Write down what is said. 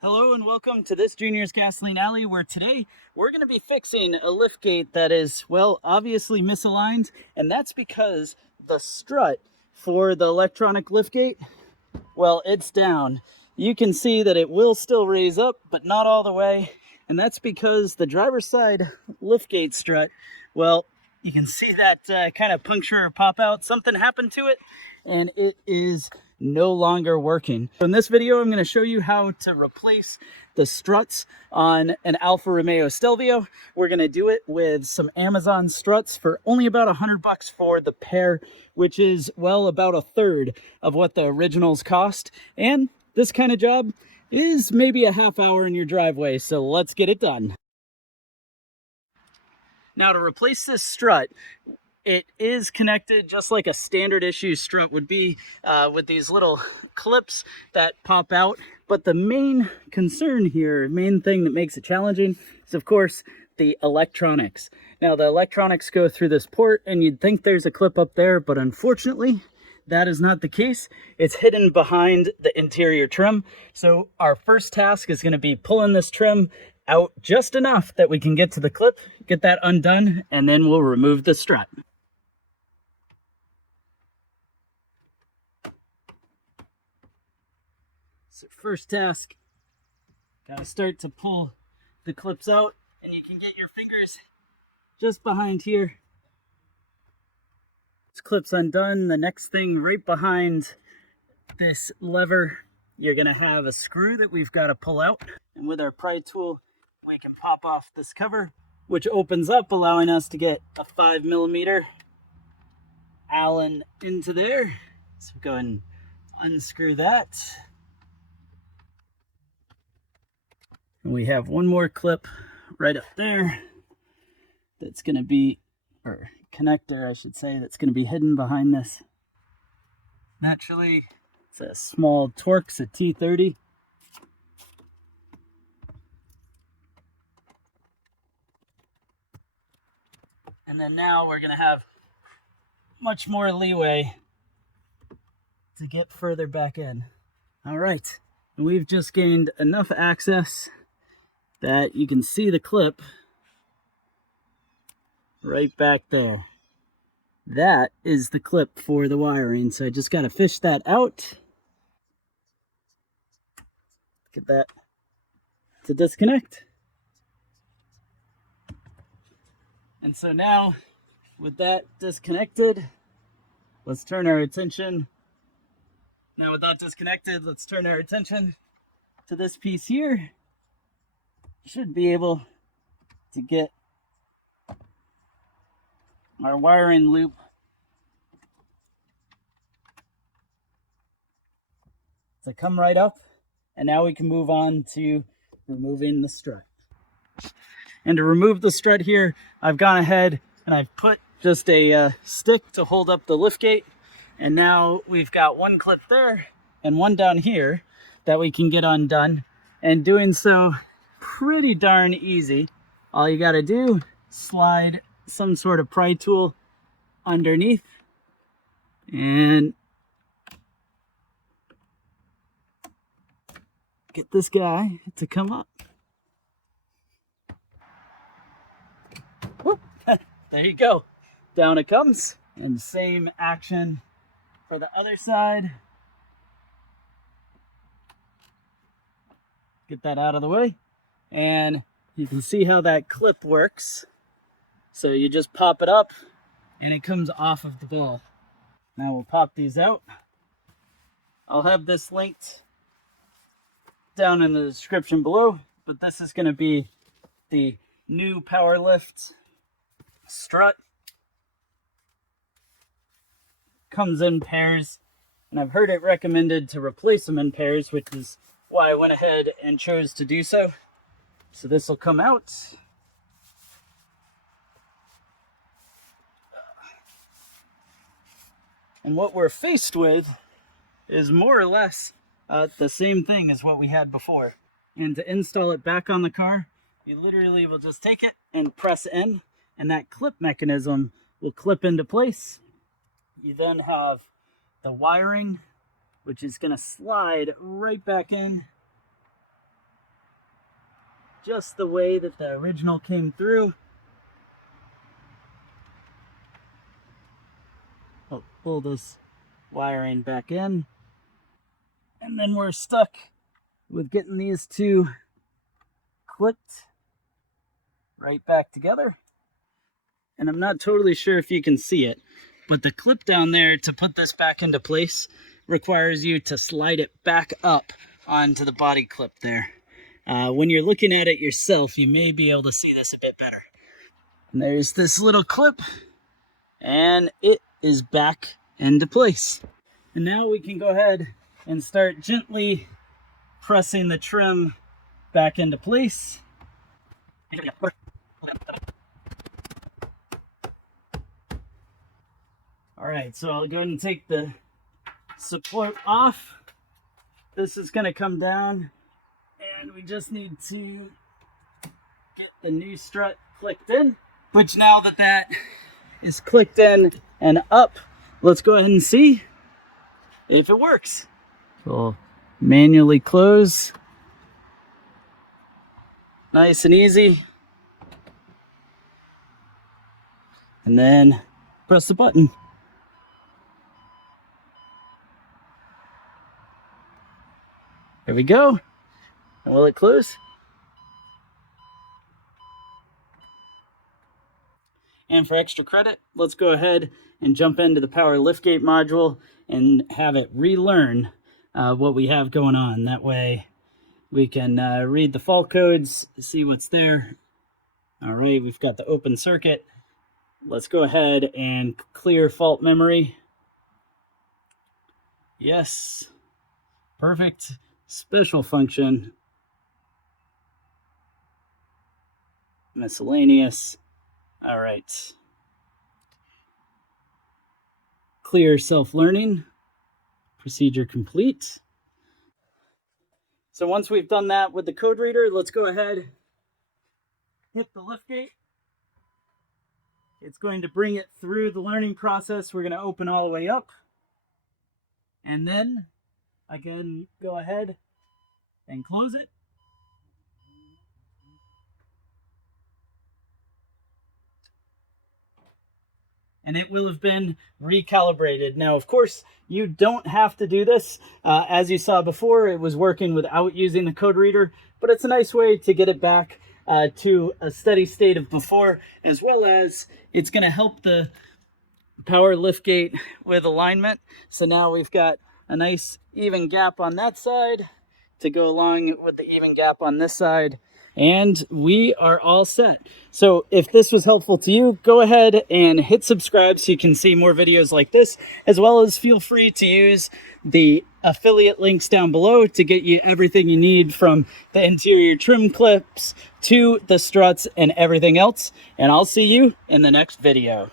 Hello and welcome to this Junior's Gasoline Alley, where today we're going to be fixing a liftgate that is, well, obviously misaligned, and that's because the strut for the electronic liftgate, well, it's down. You can see that it will still raise up, but not all the way, and that's because the driver's side liftgate strut, well, you can see that kind of puncture or pop out. Something happened to it, and it is no longer working. So in this video, I'm going to show you how to replace the struts on an Alfa Romeo Stelvio. We're going to do it with some Amazon struts for only about $100 for the pair, which is, well, about a third of what the originals cost. And this kind of job is maybe a half hour in your driveway, so let's get it done. Now, to replace this strut, it is connected just like a standard issue strut would be, with these little clips that pop out. But the main concern here, main thing that makes it challenging is, of course, the electronics. Now, the electronics go through this port, and you'd think there's a clip up there, but unfortunately, that is not the case. It's hidden behind the interior trim. So our first task is going to be pulling this trim out just enough that we can get to the clip, get that undone, and then we'll remove the strut. So first task, gotta start to pull the clips out, and you can get your fingers just behind here. This clip's undone. The next thing right behind this lever, you're gonna have a screw that we've got to pull out. And with our pry tool, we can pop off this cover, which opens up, allowing us to get a 5mm Allen into there. So go ahead and unscrew that. And we have one more clip right up there that's going to be, or connector I should say, that's going to be hidden behind this. Naturally, it's a small Torx, a T30. And then now we're going to have much more leeway to get further back in. All right, and we've just gained enough access that you can see the clip right back there. That is the clip for the wiring, so I just got to fish that out. Get that to disconnect. And so now, with that disconnected, let's turn our attention. Now with that disconnected, let's turn our attention to this piece here. Should be able to get our wiring loop to come right up, and now we can move on to removing the strut. And to remove the strut here, I've gone ahead and I've put just a stick to hold up the liftgate, and now we've got one clip there and one down here that we can get undone, and doing so pretty darn easy. All you got to do, slide some sort of pry tool underneath and get this guy to come up. Whoop. There you go. Down it comes. And same action for the other side. Get that out of the way. And you can see how that clip works. So you just pop it up and it comes off of the ball. Now we'll pop these out. I'll have this linked down in the description below, but this is going to be the new Powerlift strut. Comes in pairs, and I've heard it recommended to replace them in pairs, which is why I went ahead and chose to do so. So this will come out. And what we're faced with is more or less the same thing as what we had before. And to install it back on the car, you literally will just take it and press in, and that clip mechanism will clip into place. You then have the wiring, which is going to slide right back in just the way that the original came through. I'll pull this wiring back in. And then we're stuck with getting these two clipped right back together. And I'm not totally sure if you can see it, but the clip down there to put this back into place requires you to slide it back up onto the body clip there. When you're looking at it yourself, you may be able to see this a bit better. And there's this little clip, and it is back into place. And now we can go ahead and start gently pressing the trim back into place. All right, so I'll go ahead and take the support off. This is going to come down, and we just need to get the new strut clicked in. Which now that that is clicked in and up, let's go ahead and see if it works. We'll manually close. Nice and easy. And then press the button. There we go. And will it close? And for extra credit, let's go ahead and jump into the power liftgate module and have it relearn what we have going on. That way we can read the fault codes, see what's there. All right, we've got the open circuit. Let's go ahead and clear fault memory. Yes, perfect. Special function. Miscellaneous. All right. Clear self-learning. Procedure complete. So once we've done that with the code reader, let's go ahead, hit the liftgate. It's going to bring it through the learning process. We're going to open all the way up. And then I can go ahead and close it. And it will have been recalibrated. Now, of course, you don't have to do this. As you saw before, it was working without using the code reader, but it's a nice way to get it back to a steady state of before, as well as it's going to help the power liftgate with alignment. So now we've got a nice even gap on that side to go along with the even gap on this side. And we are all set. So if this was helpful to you, go ahead and hit subscribe so you can see more videos like this, as well as feel free to use the affiliate links down below to get you everything you need, from the interior trim clips to the struts and everything else. And I'll see you in the next video.